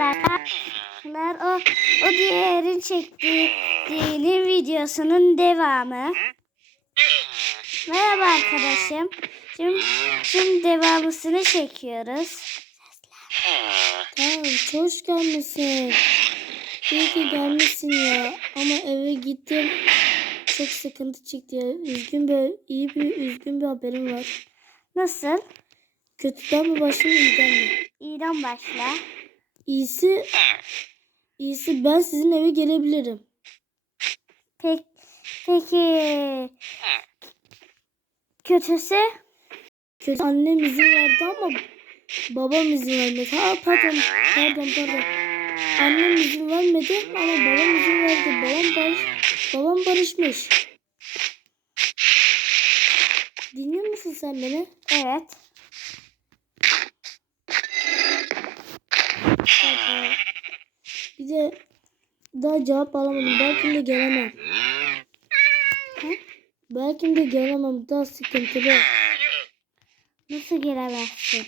arkadaşlar. O, o diğerin çektiğinin videosunun devamı. Merhaba arkadaşım. Şimdi, şimdi devamısını çekiyoruz. Tamam hoş gelmişsin. İyi ki gelmişsin ya. Ama eve gittim. Çok sıkıntı çıktı ya. Üzgün bir, iyi bir üzgün bir haberim var. Nasıl? Kötüden mi başlayayım iyiden mi? İyiden başla. İyisi, iyisi ben sizin eve gelebilirim. Pek, peki kötüsü? Kötü annem izin verdi ama babam izin vermedi. Ha pardon, pardon, pardon. Annem izin vermedi ama babam izin verdi. Babam barış, babam barışmış. Dinliyor musun sen beni? Evet. Bir de daha cevap alamadım. Belki de gelemem. Belki de gelemem. Daha sıkıntılı. Nasıl giremezsin?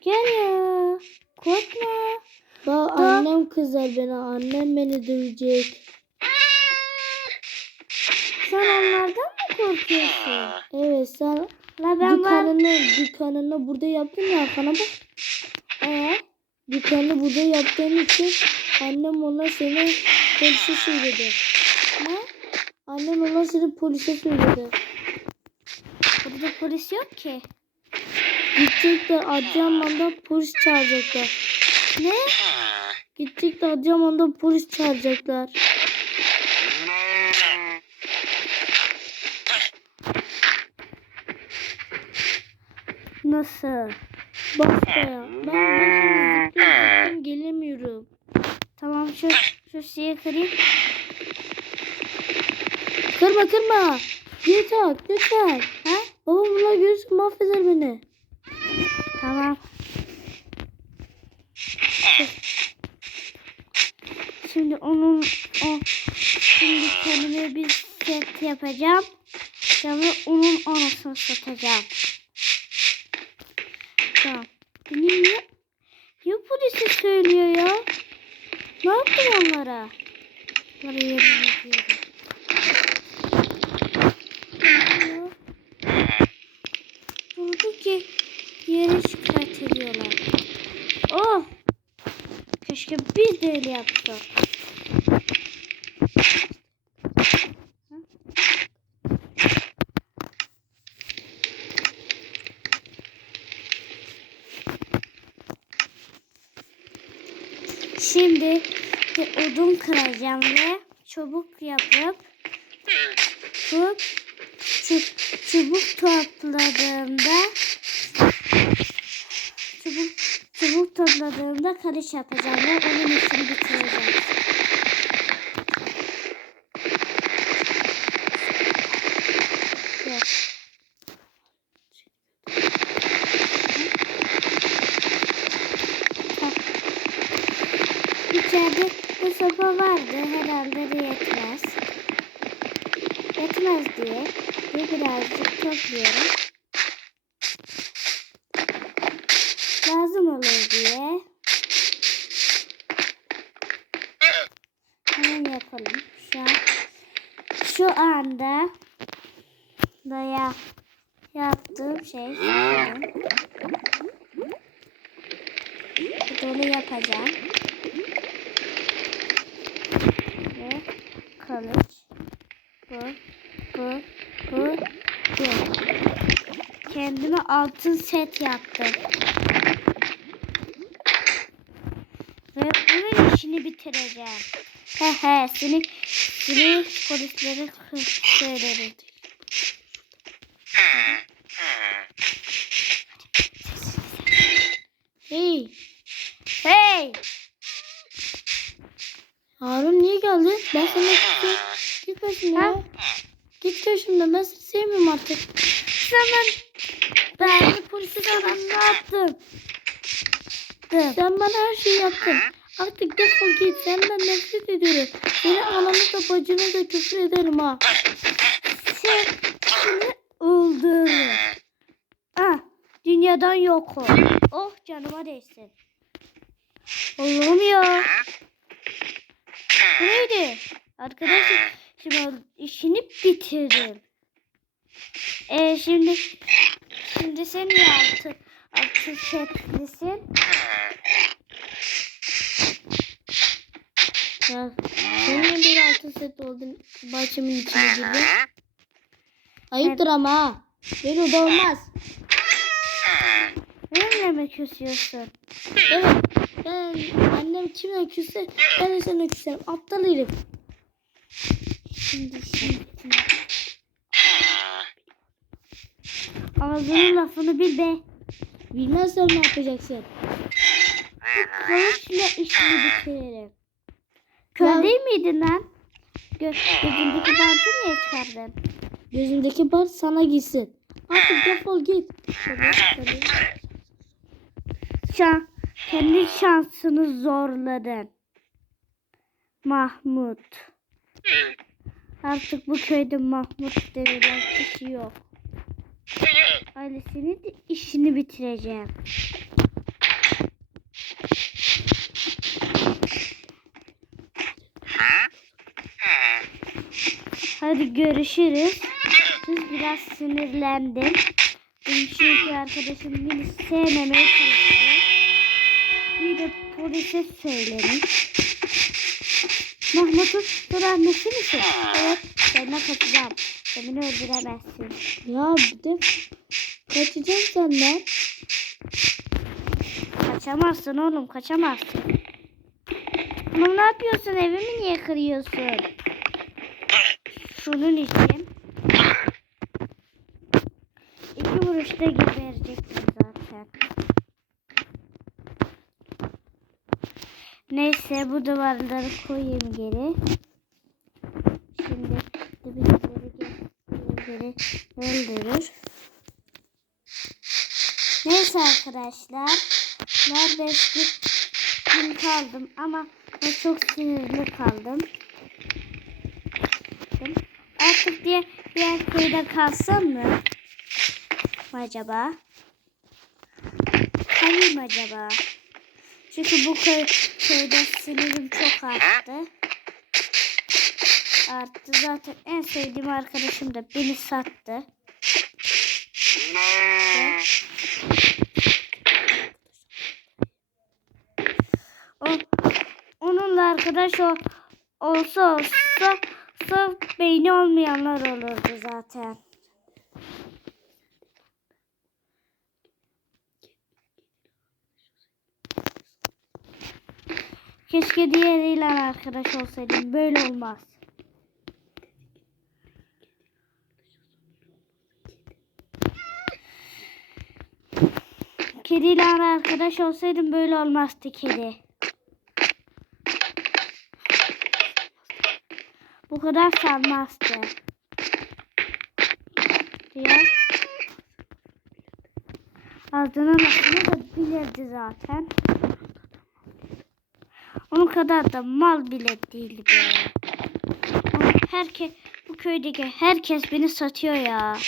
Gel ya. Korkma. Bak annem kızar bana. Annem beni dövecek. Sen onlardan mı korkuyorsun? Evet sen La ben dükkanını, dükkanını burada yaptın ya arkana bak. Ee, Dükkanını burada yaptığın için annem ona seni polise söyledi. ne? Annem ona seni polise söyledi. Burada polis yok ki. Gidecekler Adıyaman'da polis çağıracaklar. Ne? Gidecekler Adıyaman'da polis çağıracaklar. Nasıl? Basbaya. Ben, ben şimdi zıplayıp gelemiyorum. Tamam şu şu şeyi kırayım. Kırma kırma. Git at lütfen. Ha? Babam bunlar görürse mahveder beni. Tamam. Şimdi onun o şimdi kendime bir set yapacağım. Sonra onun anasını satacağım. Tamam. Benim niye, niye polisi söylüyor ya? Ne yaptım onlara? Onları yerine diyorum. Durdu ki yere şikayet ediyorlar. Oh! Keşke biz de öyle yapsak. Şimdi odun kıracağım ve çubuk yapıp bu çu- çubuk topladığımda çubuk çubuk topladığımda karış yapacağım ve onun işini bitireceğim. Yok. İçeride bir sopa vardı. Herhalde de yetmez. Yetmez diye bir birazcık topluyorum. Lazım olur diye. Hemen yapalım. Şu an şu anda da ya, yaptığım şey onu yapacağım. Ve kılıç. Bu, bu, bu, bu. Kendime altın set yaptım. Ve bunun işini bitireceğim. He he seni, seni polislere söylerim. Geldi? Ben sana gittim. Git başımdan ya. Git başımdan. Ben seni sevmiyorum artık. Sen ben, ben polisi sana ne yaptım? Dur. Sen bana her şeyi yaptın. Artık defol git. Senden nefret ediyorum. Seni ananı da bacını da küfür ederim ha. Sen seni öldürürüm. Ah, dünyadan yok ol. Oh canıma değsin. Allah'ım ya. Arkadaşlar şimdi o işini bitirdim. Ee, şimdi şimdi sen niye altı altı setlisin? Ya senin bir altın set oldun bahçemin içine girdin. Ayıptır ama. Böyle olmaz. Benimle mi küsüyorsun? Evet. Ben annem kimle küsse ben de seninle küserim. Aptal herif. Şimdi şimdi. Ağzının lafını bil be. Bilmezsen ne yapacaksın? Kılıçla işini bitiririm. Kör değil miydin lan? Gö gözündeki bantı niye çıkardın? Gözündeki bar sana gitsin. Artık defol git. Şan, kendi şansını zorladın. Mahmut. Artık bu köyde Mahmut denilen kişi yok. Ailesinin de işini bitireceğim. Hadi görüşürüz. Siz biraz sinirlendim. Çünkü arkadaşım beni sevmemeye çalıştı. Bir de polise söylemiş. Mahmut'un dur annesi misin? Evet, seninle kaçacağım. Beni öldüremezsin. Ya bir de kaçacağım senden. Kaçamazsın oğlum, kaçamazsın. Oğlum ne yapıyorsun? Evimi niye kırıyorsun? Şunun için. İki vuruşta geberecektim zaten. Neyse bu duvarları koyayım geri. Şimdi dibindeleri geri öldürür. Neyse arkadaşlar. Beş gün kaldım ama çok sinirli kaldım. Artık diye diğer köyde kalsam mı? Acaba? Kalayım acaba? Çünkü bu köy, köyde sinirim çok arttı. Arttı zaten en sevdiğim arkadaşım da beni sattı. O, onunla arkadaş o, olsa olsa, olsa beyni olmayanlar olurdu zaten. Keşke diğeriyle arkadaş olsaydım. Böyle olmaz. Kediyle arkadaş olsaydım böyle olmazdı kedi. Bu kadar salmazdı. Ya. Ağzının lafını da bilirdi zaten. Onun kadar da mal bile değildi be. Herkes bu köydeki herkes beni satıyor ya.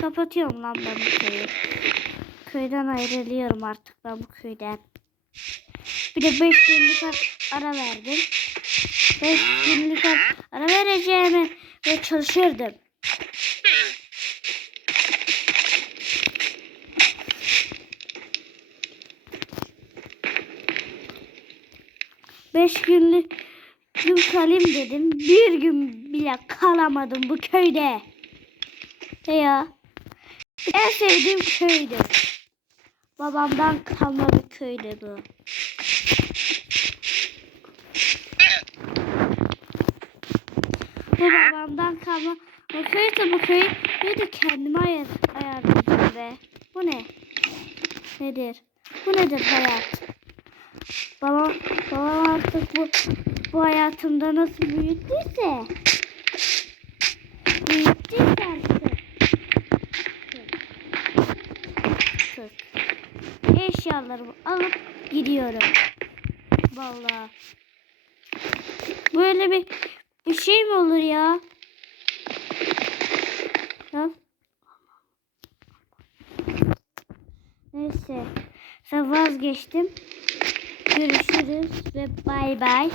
Kapatıyorum lan ben bu köyü. Köyden ayrılıyorum artık ben bu köyden. Bir de 5 günlük ar- ara verdim. 5 günlük ar- ara vereceğimi ve çalışırdım. Beş günlük gün kalayım dedim. Bir gün bile kalamadım bu köyde. E ya. En sevdiğim köydü. Babamdan kalma bir köydü bu. Bu babamdan kalma bu köydü bu köyü bir de kendime ayar, ayarlayacağım be. Bu ne? Nedir? Bu nedir hayat? Babam, babam artık bu, bu hayatımda nasıl büyüttüyse büyüttüyse artık. Tık. Eşyalarımı alıp gidiyorum. Vallahi. Böyle bir bir şey mi olur ya? Ya. Neyse. Sen vazgeçtim. Görüşürüz ve bay bay.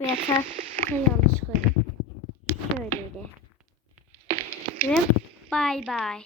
Bu yatağı yanlış koydum. Şöyleydi. Ve bay bay.